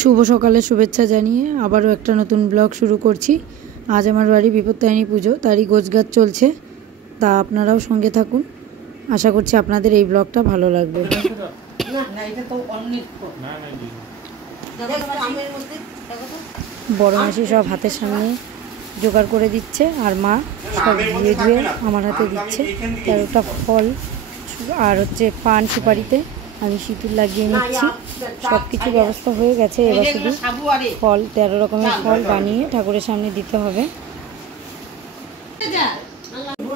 শুভ সকালের শুভেচ্ছা জানিয়ে আবারও একটা নতুন ব্লগ শুরু করছি। আজ আমার বাড়ি বিপত্তারিণী পুজো, তারই গোছগাছ চলছে। তা আপনারাও সঙ্গে থাকুন, আশা করছি আপনাদের এই ব্লগটা ভালো লাগবে। বড় মাসি সব হাতের সামনে জোগাড় করে দিচ্ছে, আর মা সব ধুয়ে ধুয়ে আমার হাতে দিচ্ছে। 13টা ফল আর হচ্ছে পান সুপারিতে আমি সিঁদুর লাগিয়ে নিচ্ছি। সব কিছু ব্যবস্থা হয়ে গেছে, এবার শুধু ফল 13 রকমের ফল বানিয়ে ঠাকুরের সামনে দিতে হবে।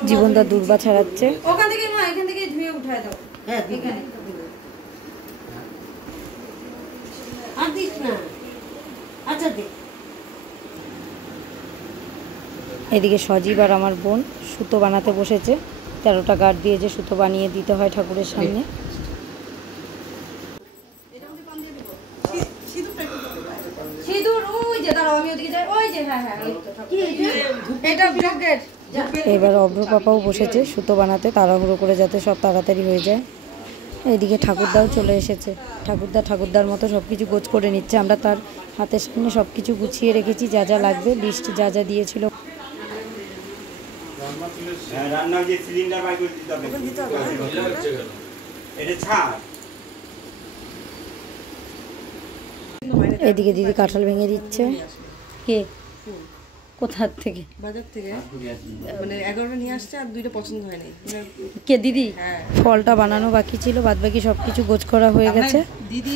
জীবনদা দুর্বা ছাড়াচ্ছে। এদিকে সজীব আর আমার বোন সুতো বানাতে বসেছে। 13টা গাঁট দিয়ে যে সুতো বানিয়ে দিতে হয় ঠাকুরের সামনে। এবার অভ্র পাপাও বসেছে সুতো বানাতে, তাড়াহুড়ো করে যাতে সব তাড়াতাড়ি হয়ে যায়। এইদিকে ঠাকুরদাও চলে এসেছে। ঠাকুরদার মতো সব কিছু গোছ করে নিচ্ছে। আমরা তার হাতের সামনে সব কিছু গুছিয়ে রেখেছি, যা যা লাগবে, লিস্ট যা যা দিয়েছিল। এদিকে দিদি কাঁঠাল ভেঙে দিচ্ছে। কে কোথার থেকে? বাজার থেকে, মানে 11টা নিয়ে আসছে আর 2টা পছন্দ হয়নি। কে দিদি? ফলটা বানানো বাকি ছিল, বাদ বাকি সবকিছু গোছ করা হয়ে গেছে।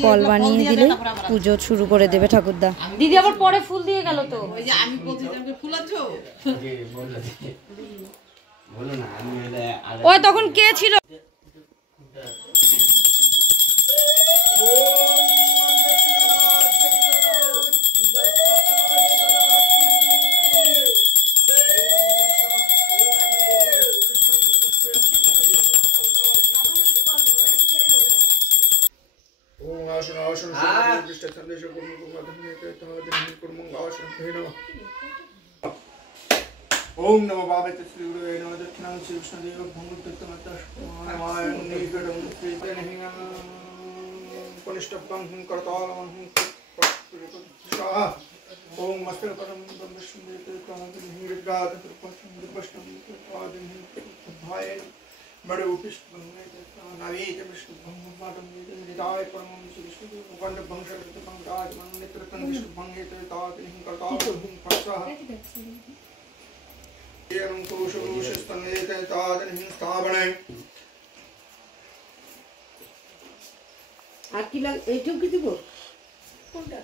ফল বানিয়ে দিলে পুজো শুরু করে দেবে ঠাকুরদা। দিদি আবার পরে ফুল দিয়ে গেল তো। ওই যে আমি প্রতিদিনকে ফুল আছো বলো না, আমি ওই তখন কে ছিল? ओम नमो भागवते श्री गुरुवे नमः दक्षिणां श्री विष्णुदेव भंगुत्तमतः निकटं श्रीतनहिं कनिष्ठं करतालं स्वाहा ओम मस्तकपरं ब्रह्मविष्णुदेव कामं हिरगाद कृपं दुष्टं आदिं भाय बड़े उपिष्टं नवेद विष्णु भंगमादं निदाय परमं श्री विष्णुदेव वंद भंगशरत भंगाज मन नेत्रतं विष्णु भंगेत तादिं करतालं स्वाहा আর কি লাগ এইটাও কি দিব? কোনটা?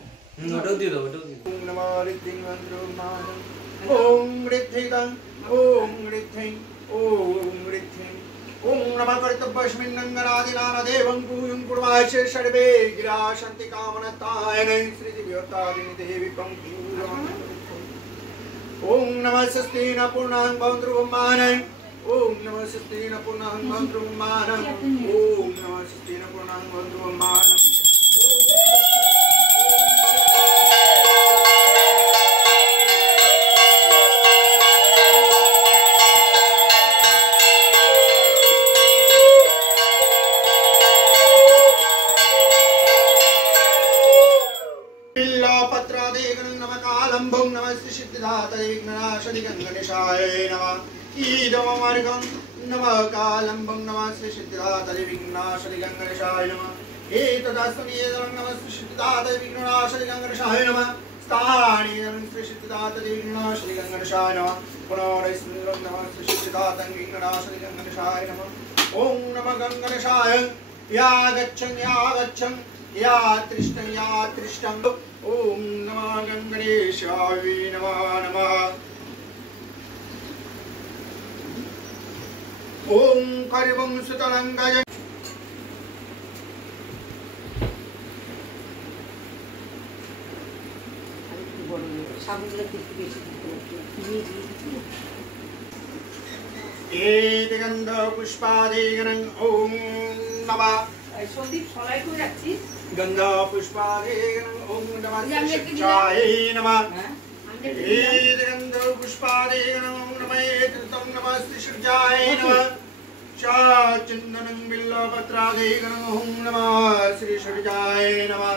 ওটাও দিয়ে দাও, ওটাও দিয়ে দাও। ওম নমো ঋদ্ধিং মন্ত্রমানং ওম ঋদ্ধিং ওম ঋদ্ধিং ওম ঋদ্ধিং ওম নমঃ কর্তব্যস্মিন্নঙ্গরাদিনাম দেবং পূয়ং কুর্মাশে সর্বে গিরা শান্তি কামনাতায়নে শ্রী দিব্যতারিণী দেবী পঙ্কিরং ओम नमः सस्तेन पूर्णां भवन्तुर्वमानं ओम नमः सस्तेन पूर्णां भवन्तुर्वमानं ओम नमः सस्तेन पूर्णां भवन्तुर्वमानं भों नमः सिद्धिदाताय विघ्ननाशाय गणेशाय नमः ईदममार्गं नमः कालं भों नमः सिद्धिदाताय विघ्ननाशाय गणेशाय नमः एतदास्तनीयं नमः सिद्धिदाताय विघ्ननाशाय गणेशाय नमः स्थानीयं सिद्धिदाताय विघ्ननाशाय गणेशाय नमः पुनरेस्मिन् नमः सिद्धिदाताय विघ्ननाशाय गणेशाय नमः ओम नमः गणेशाय या गच्छं या तृष्टं ओम नमः गणेशाय नमः नमः ओम कर्वं सुतलंगज गंध पुष्पादेगनं ओम नमः সন্দীপ ছড়াই করে রাখছি गंध पुष्पादेगनं ओम नमः शिवाय नमः गंध पुष्पादेगनं ओम नमः एततं नमः शिवाय नमः चंदनं बिल्वपत्रादेगनं ओम नमः श्री शिवाय नमः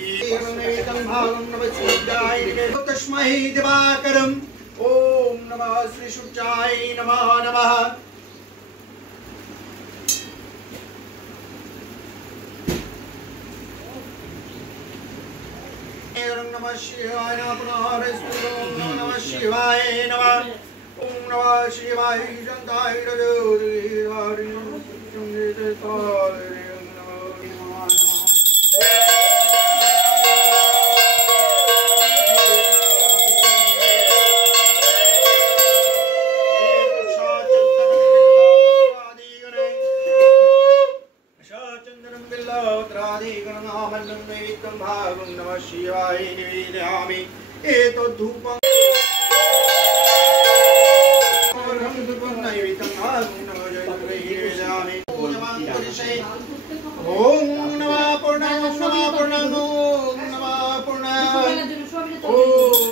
एतं भागं नमः सूर्याय तस्मै दिवाकरम् ॐ नमः श्री सूर्याय नमः नमः नमः शिवाय नमः शिवाय नमः ओम नमः शिवाय शांताय नमः शिवाय निवेदयामि एतो धूपं ओम नमः पूर्णाय नमः पूर्णाय नमः पूर्णाय ओम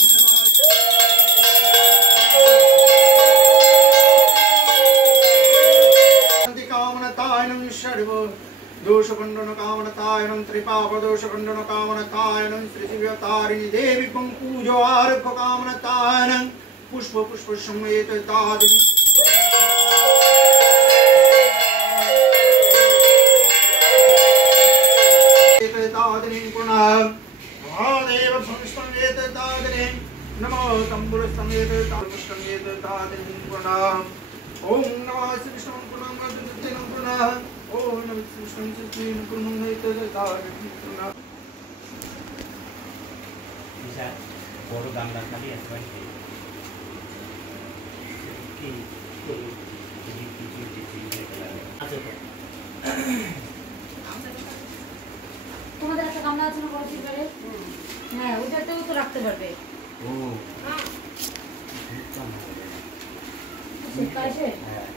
शांति कामनातायनं सर्व दोषखंडन कामनातायनं त्रिपापदोषखंडन कामनातायनं श्रीशिवतारिणी देवी पंपूजो आरभ कामनातायनं पुष्प पुष्प समेत तादिनी तादिनी पुनः महादेव भंसमेत तादिनी नमो तंबुर समेत तादिनी तादिनी पुनः ओम नमः श्रीकृष्ण पुनः मधुसूदन पुनः ओम नमः श्रीकृष्ण पुनः तादिनी पुनः bisa baru gambar kali ya sebenarnya তোমাদের একটা গামলা আছে না বড় করে হ্যাঁ ওইটাতেও তো রাখতে পারবে ও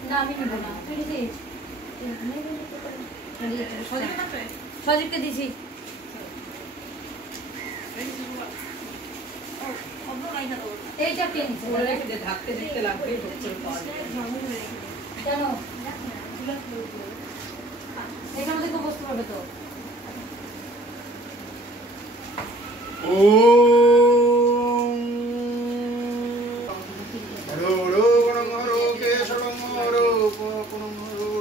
না আমি নিব না তুই দিস সজীবকে দিছি এইটা টেনছে ঢাকতে দিতে লাগবে কেন এখানে থেকে বসতে পারবে তো ओम हरो हरो गुणं हरो केशवं हरो गुणं हरो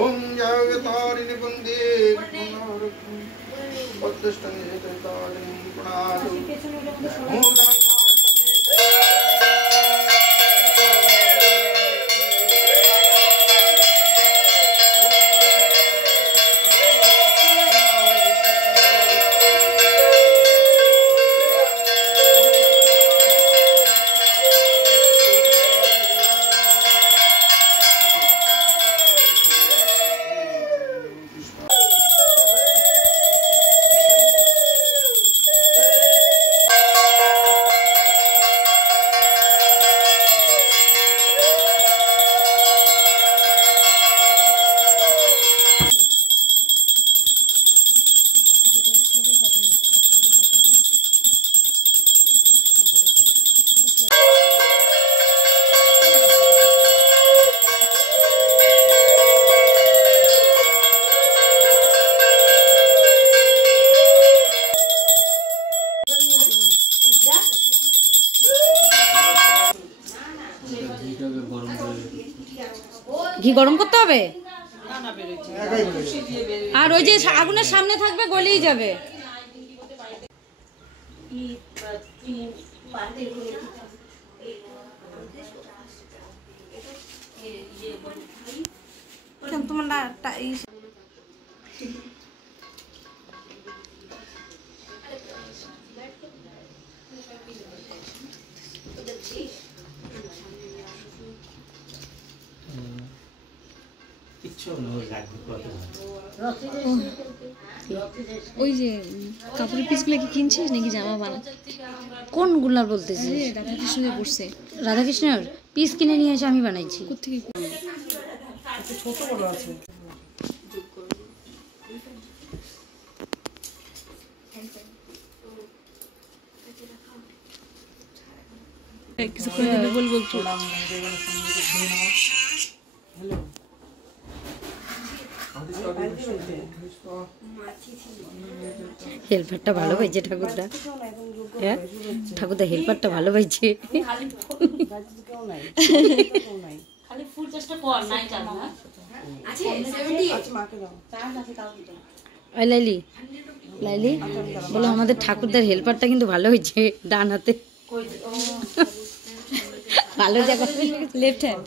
ओम जगतारिणि वन्दे गुणं हरो पद्मष्टं हेततारिणि गुणादो ओम ঘি গরম করতে হবে আর ওই যে আগুনের সামনে থাকবে গলেই যাবে তোমার ওই যে কাপড়ের পিসগুলো কি কিনছিস নাকি জামা বানা কোনগুলা বলতেছিস রাধাকৃষ্ণের পড়ছে রাধাকৃষ্ণের পিস কিনে নিয়ে এসে আমি বানাইছি কোথেকে ছোট বড় আছে কিছু করে দিলে বলবো একটু হ্যালো হেল্পারটা ভালো পাইছে ঠাকুরদা। হ্যাঁ ঠাকুরদা হেল্পারটা ভালো পাইছে। লাইলি লাইলি বলো আমাদের ঠাকুরদার হেল্পারটা কিন্তু ভালো হয়েছে, ডান হাতে ভালো জায়গা লেফট হ্যান্ড।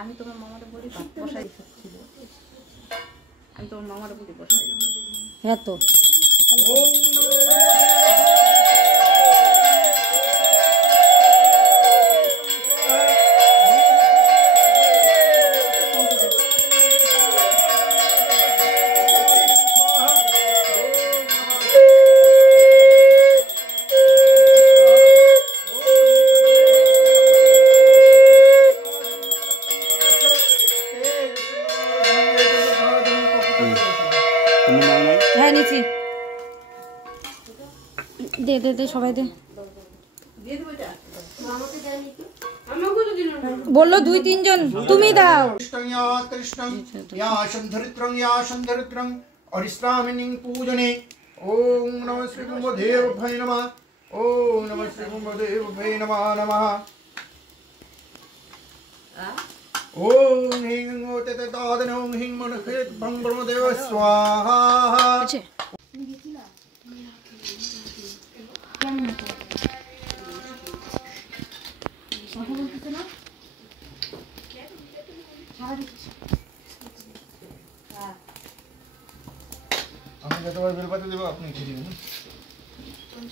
আমি তোমার মামাটা বলি বসাই, আমি তোমার মামাটা বলি বসাই। হ্যাঁ তো হ্যাঁ নিচ্ছি, দে দে দে সবাই দে। বললো 2-3 জন, তুমি দাও। पूजने ओम नमः श्री कुंभदेवाय नमः। ओम नमः श्री कुंभदेवाय नमः नमः। ओम ह्रीं ओते तादनो ह्रीं मनखे भंगणदेव स्वाहा।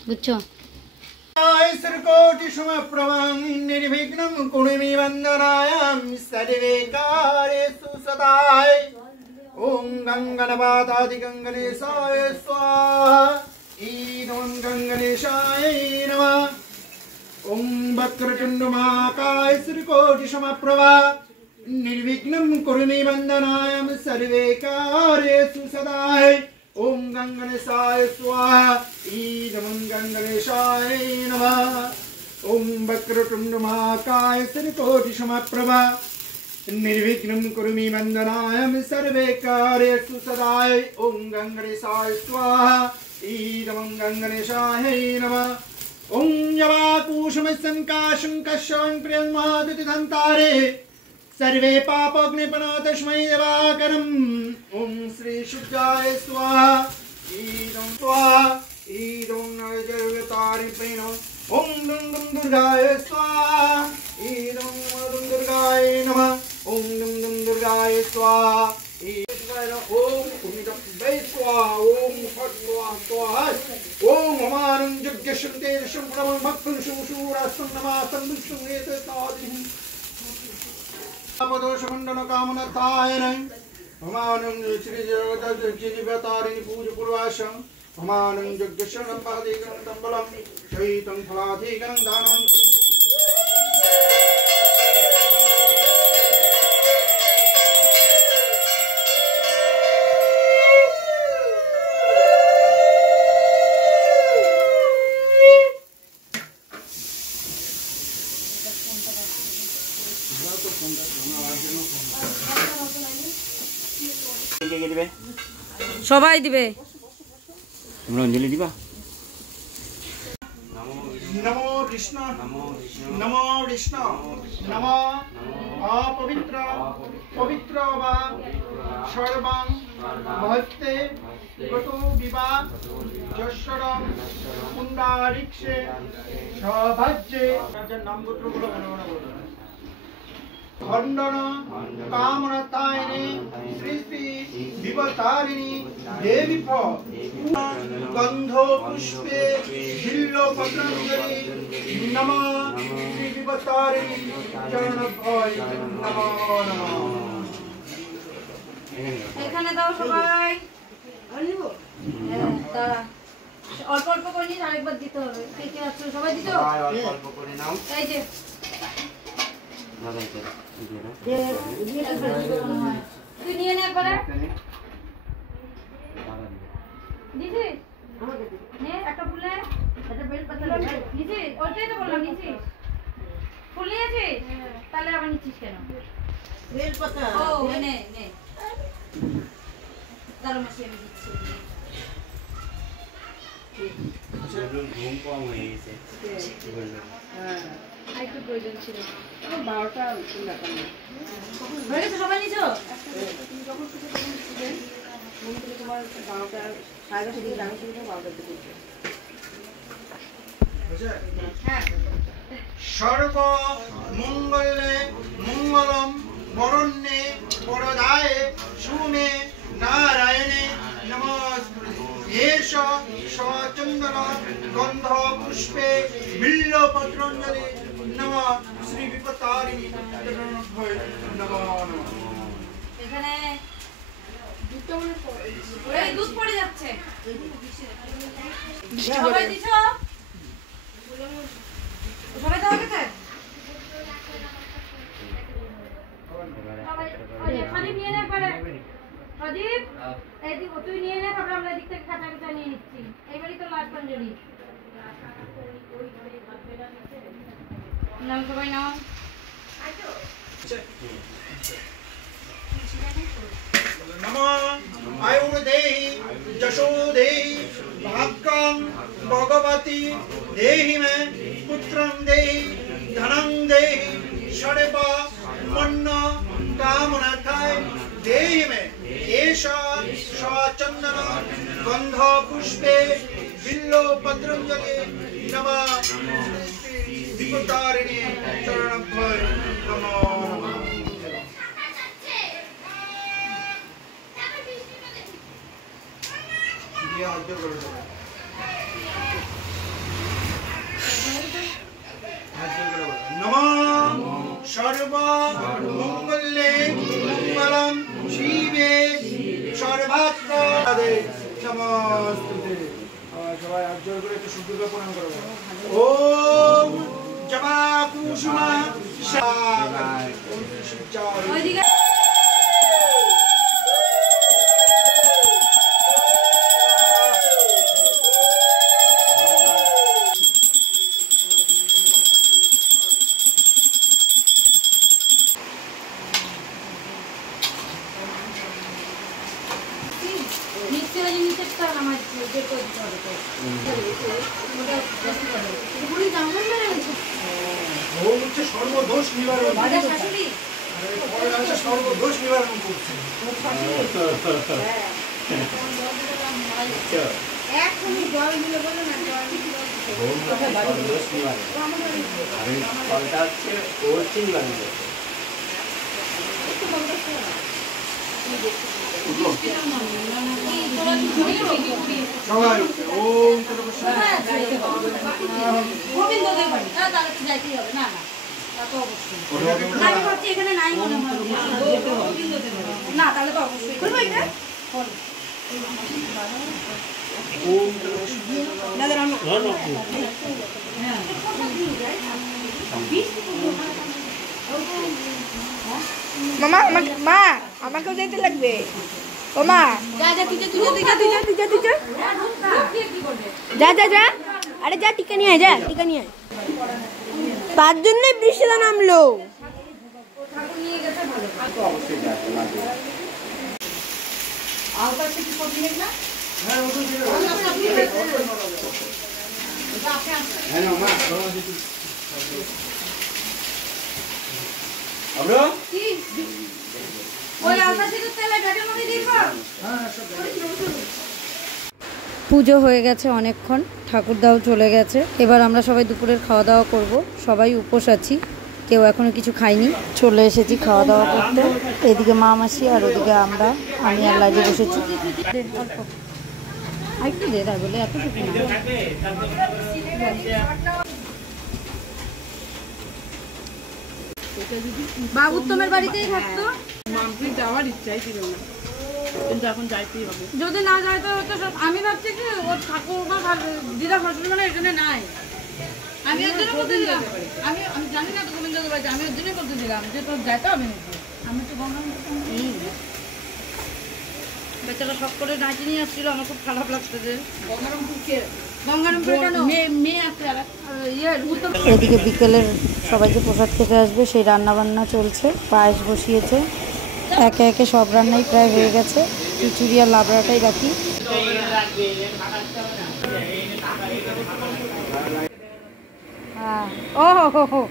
বুঝছো कोटि समप्रभं निर्विघ्नं कुरुमे वन्दनायां सर्वे कार्येषु सदाय। ओम गंगनवातादि गंगणेशाय स्वाहा। ईदं गंगणेशाय नमः। ओम वक्रतुंड महाकाय श्रीकोटि समप्रभा निर्विघ्नं कुरुमे वन्दनायां सर्वे कार्येषु सदाय। ओम गंगणेशाय स्वाहा। ईदं गंगणेशाय नमः। ओम वक्रतुंड महाकाय श्रीकोटि समप्रभा निर्विघ्नं कुरुमे वन्दनायां सर्वे कार्येषु सदाय। ओम गंगणेशाय स्वाहा। ईदं गंगणेशाय नमः। ओम जवाकुशमसंकाशं कश्यं प्रियं महादितिदन्तारे सर्वे पापग्निपनो तस्मै दिवाकरम्। ओम श्री शुद्धाय स्वाहा। ईदं स्वाहा। ईदं नरजगतारिणो। ओम दुं दुर्गाय स्वाहा। ईदं दुर्गाय नमः। ओम दुं दुर्गाय स्वाहा। ओम उमिदब्बै स्वाहा। ओम फट् स्वाहा स्वाहा। ओम हमानं यज्ञशं तेजसं प्रमं भक्तं शूशूरासं नमासं दुष्टं एतत्सादिं अपदोषखण्डन कामनार्थाय नमः। हमानं श्री जगद्जीवतारिणि पूजपूर्वासं हमानं यज्ञशनं पहदिगं तम्बलं शयितं फलाधिगं दानं। সবাই দিবে। তোমরা অঞ্জলি দিবা। नमो कृष्ण नमो कृष्ण नमो अपवित्र पवित्र वा सर्वं महत्ते गतो विवा जशरं कुंडारिक्षे सभाज्ये नाम गोत्र गुलो खंडन कामनातायिनी श्री श्री विवतारिणी देवी गंधो पुष्पे बिल्लो पत्रांजलि नमः श्री विवतारिणी चरणभय नमो नमः। এখানে দাও সবাই। অল্প অল্প করে নিন, আরেকবার দিতে হবে। কে কে আছো সবাই দিছো? অল্প করে নাও। এই যে তুই নিয়ে নে একবারে। দিদি নে একটা ফুলে ওইটাই তো বললাম নিচিস ফুল নিয়েছিস তাহলে আবার নিচ্ছিস কেন বেল পাতা ও নে নে দাঁড়া মাসি আমি দিচ্ছি ঘুম কম হয়ে গেছে একটু প্রয়োজন ছিল 12টা ব্যাপার না হয়ে গেছে সবাই নিছো তুমি যখন কিছু তখন স্টুডেন্ট ঘুম থেকে তোমার 12টা 10:30 দিকে জানো শুরু 12টা দিকে হ্যাঁ সর্ব মঙ্গলে মঙ্গলম বরণ্যে বরদায়ে সুমে নারায়ণে নমস্তুতে এষ সচন্দন গন্ধ পুষ্পে বিল্লপত্রাঞ্জলি নমঃ শ্রী বিপত্তারিণী নমঃ এখানে ওই দুধ পড়ে যাচ্ছে সবাই দিছো সবাই দাও গেছে প্রদীপ নিয়ে নে পরে প্রদীপ এইদিক তুই নিয়ে নে তারপরে আমরা এদিক থেকে খাতা খাতা নিয়ে নিচ্ছি এইবারই তো লাস্ট অঞ্জলি নাও সবাই নাও नमः आयुर्देहि जशो देहि भाग्यं भगवती देहि मे पुत्रं देहि धनं देहि सर्व मन्न कामनार्थाय देहि मे एषा सचन्दन गन्ध पुष्पे बिल्वपत्राञ्जलि नमः विपत्तारिणे शरणभ्य नमो नमः नमः सर्व मंगले मंगलम शिवे सर्वात्म नमस्ते সবাই হাত জোড় করে একটু সূর্যকে প্রণাম করো ওম জবা কুসুমা শাকায় ওম শিবচায় ওইদিকে সর্বদোষ নিবারণ সর্বদোষ নিবারণ করছে সবাই ওম গোবিন্দ দেব তাহলে যাইতেই হবে না না আমি ভাবছি এখানে নাই মনে হয় গোবিন্দ দেব না তাহলে তো অবশ্যই করবো এটা মামা মা আমাকেও যেতে লাগবে ও মা যা যা তুই যা আরে যা টিকা নিয়ে আয় যা টিকা নিয়ে আয় তার জন্যই বৃষ্টিটা নামলো আমরা ওই আলতা সিঁদুর তেলে ব্যাগের মধ্যে দিয়ে দাও পুজো হয়ে গেছে অনেকক্ষণ, ঠাকুরদাও চলে গেছে। এবার আমরা সবাই দুপুরের খাওয়া দাওয়া করব। সবাই উপোস আছি, কেউ এখনো কিছু খাইনি। চলে এসেছি খাওয়া দাওয়া করতে। এদিকে মা মাসি আর ওদিকে আমি আর লাজে বসেছি। অল্প একটু দে তাই বলে এতটুকু না। বাবুত্তমের বাড়িতেই থাকতো, যাওয়ার ইচ্ছাই ছিল না, কিন্তু এখন যাইতেই হবে। যদি না যায় তো আমি ভাবছি কি ওর ঠাকুর দিদা শ্বশুর মানে এখানে নাই। আমি ওর জন্য বলতে দিলাম, আমি জানি না তো গোবিন্দ বাড়িতে, আমি ওর জন্যই বলতে দিলাম যে তোর যাইতে হবে নাকি। আমি তো বেচারা শখ করে নাচি নিয়ে আসছিল, আমার খুব খারাপ লাগছে যে গঙ্গারামপুর কে এদিকে বিকেলের সবাইকে প্রসাদ খেতে আসবে, সেই রান্না বান্না চলছে। পায়েস বসিয়েছে, একে একে সব রান্নাই প্রায় হয়ে গেছে, খিচুড়ি আর লাবড়াটাই বাকি। হ্যাঁ, ও হো হো।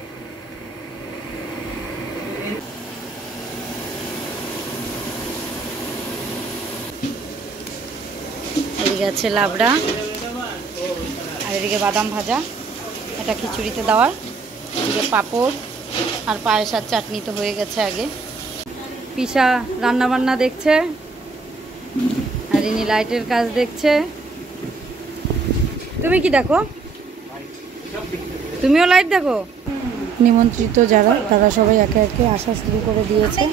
এদিকে আছে লাবড়া আর এদিকে বাদাম ভাজা, এটা খিচুড়িতে দেওয়ার। এদিকে পাঁপড় আর পায়েস আর চাটনি তো হয়ে গেছে আগে। পিসা রান্না বান্না দেখছে আর ইনি লাইটের কাজ দেখছে। তুমি কি দেখো? তুমিও লাইট দেখো? নিমন্ত্রিত যারা তারা সবাই একে একে আসা শুরু করে দিয়েছে।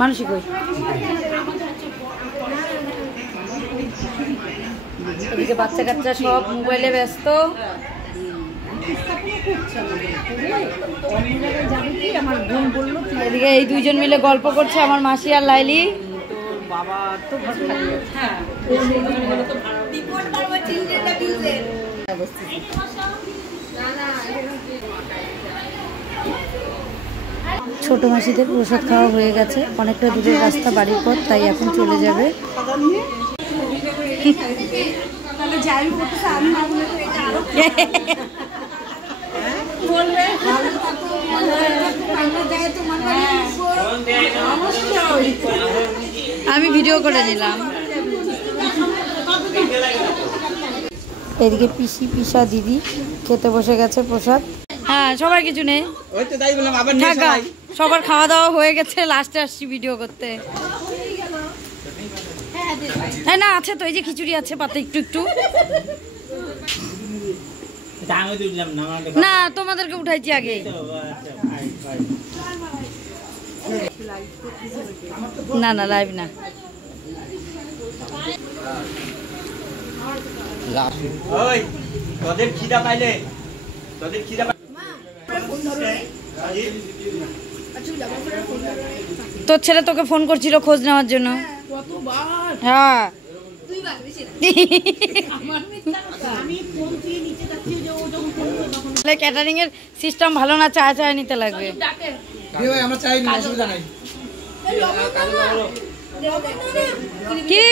মানসিক এদিকে বাচ্চা কাচ্চা সব মোবাইলে ব্যস্ত। এদিকে এই দুইজন মিলে গল্প করছে, আমার মাসি আর লাইলি। ছোট মাসিদের প্রসাদ খাওয়া হয়ে গেছে, অনেকটা দূরের রাস্তা বাড়ির পর, তাই এখন চলে যাবে। আমি ভিডিও করে নিলাম। এদিকে পিসি পিসা দিদি খেতে বসে গেছে প্রসাদ। হ্যাঁ, সবার কিছু নেই, সবার খাওয়া দাওয়া হয়ে গেছে, লাস্টে আসছি ভিডিও করতে। হ্যাঁ না, আছে তো, এই যে খিচুড়ি আছে পাতে একটু একটু। না, তোমাদেরকে উঠাইছি আগে। না না, লাইভ না। তোদের খিদা পাইলে, তোদের খিদা তোর ছেলে তোকে ফোন করছিল খোঁজ নেওয়ার জন্য। হ্যাঁ, ক্যাটারিং এর সিস্টেম ভালো না, চা চা নিতে লাগবে। কি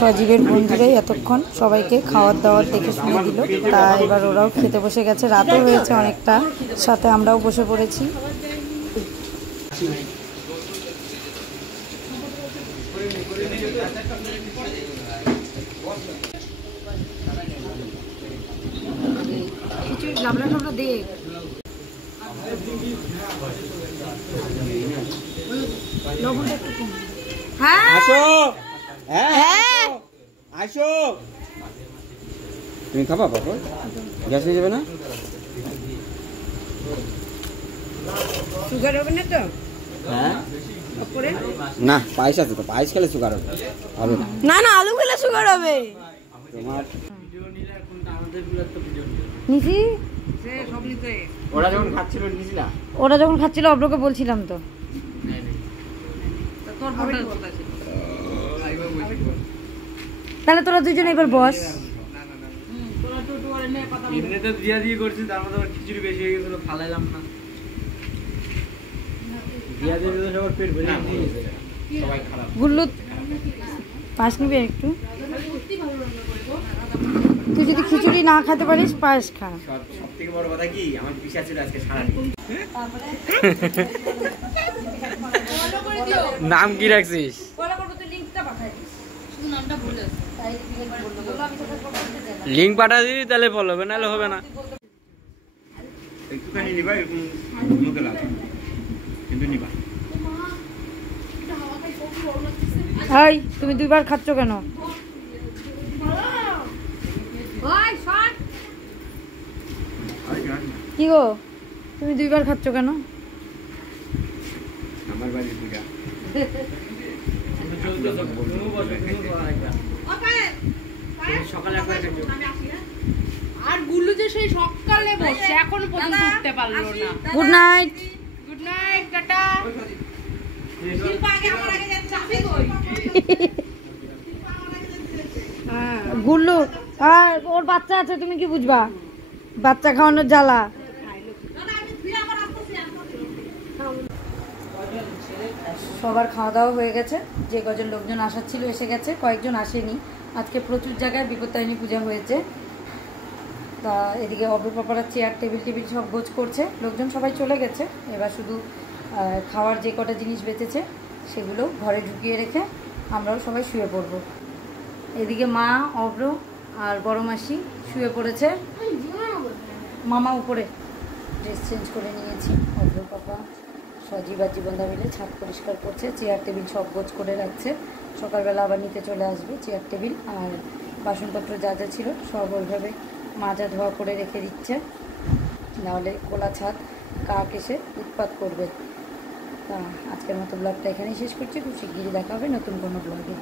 সজীবের বন্ধুরাই এতক্ষণ সবাইকে খাওয়ার দাওয়ার দেখে শুনে দিল, তা এবার ওরাও খেতে বসে গেছে। রাতও হয়েছে অনেকটা, সাথে আমরাও বসে পড়েছি। আসো, হ্যাঁ আসো। তুমি খাবা বাবা? গ্যাস হয়ে যাবে না? সুগার হবে না তো? হ্যাঁ না, পায়েস আছে তো, পায়েস খেলে সুগার হবে না। না না, আলু খেলে সুগার হবে। তোমার নিছি, ওরা যখন খাচ্ছিল নিছিলা? ওরা যখন খাচ্ছিল অব্রকে বলছিলাম তো। তাহলে তোরা দুজন এবার বস। এমনিতে দিয়া দিয়ে করছি, তার মধ্যে খিচুড়ি বেশি হয়ে গেছিল, ফালাইলাম না। দিয়া দিয়ে তো সবার পেট ভরে গেছে, সবাই খারাপ। গুল্লু পায়েস নিবি একটু? তুই যদি খিচুড়ি না খেতে পারিস পায়েস খা। সব থেকে বড় কথা কি, আমার পিসা ছিল আজকে সারাদিন। নাম কি রাখছিস? লিঙ্ক পাঠা দিবি, তাহলে ফলো হবে, নাহলে হবে না। একটুখানি নিবা, এরকম মুখে লাগা কিন্তু নিবা। এই, তুমি দুইবার খাচ্ছ কেন? কি গো, তুমি দুইবার খাচ্ছ কেন? আমার বাড়ির পূজা। সকালে একবার আর গুল্লু যে সেই সকালে বসে এখনো পর্যন্ত উঠতে পারলো না। Good night. Good night, tata. Shilpa আগে আমার আগে যাচ্ছে, আপনি কই? গুল্লু আর ওর বাচ্চা আছে, তুমি কি বুঝবা? বাচ্চা খাওয়ানোর জ্বালা। সবার খাওয়া দাওয়া হয়ে গেছে, যে কজন লোকজন আসার ছিল এসে গেছে, কয়েকজন আসেনি। আজকে প্রচুর জায়গায় বিপত্তারিণী পূজা হয়েছে। তা এদিকে অগ্রপাড়ার চেয়ার টেবিল সব গোছ করছে, লোকজন সবাই চলে গেছে। এবার শুধু খাওয়ার যে কটা জিনিস বেঁচেছে সেগুলো ঘরে ঢুকিয়ে রেখে আমরাও সবাই শুয়ে পড়ব। এদিকে মা, অব্র আর বড় মাসি শুয়ে পড়েছে, মামা উপরে ড্রেস চেঞ্জ করে নিয়েছি। অব্র পাপা, সজীব আর জীবনদা মিলে ছাদ পরিষ্কার করছে, চেয়ার টেবিল সব গোছ করে রাখছে। সকালবেলা আবার নিতে চলে আসবে চেয়ার টেবিল আর বাসনপত্র যা যা ছিল সব ওইভাবে মাজা ধোয়া করে রেখে দিচ্ছে, নাহলে খোলা ছাদ কাক এসে উৎপাত করবে। তা আজকের মতো ব্লগটা এখানেই শেষ করছি, খুব শিগগিরই দেখা হবে নতুন কোনো ব্লগে।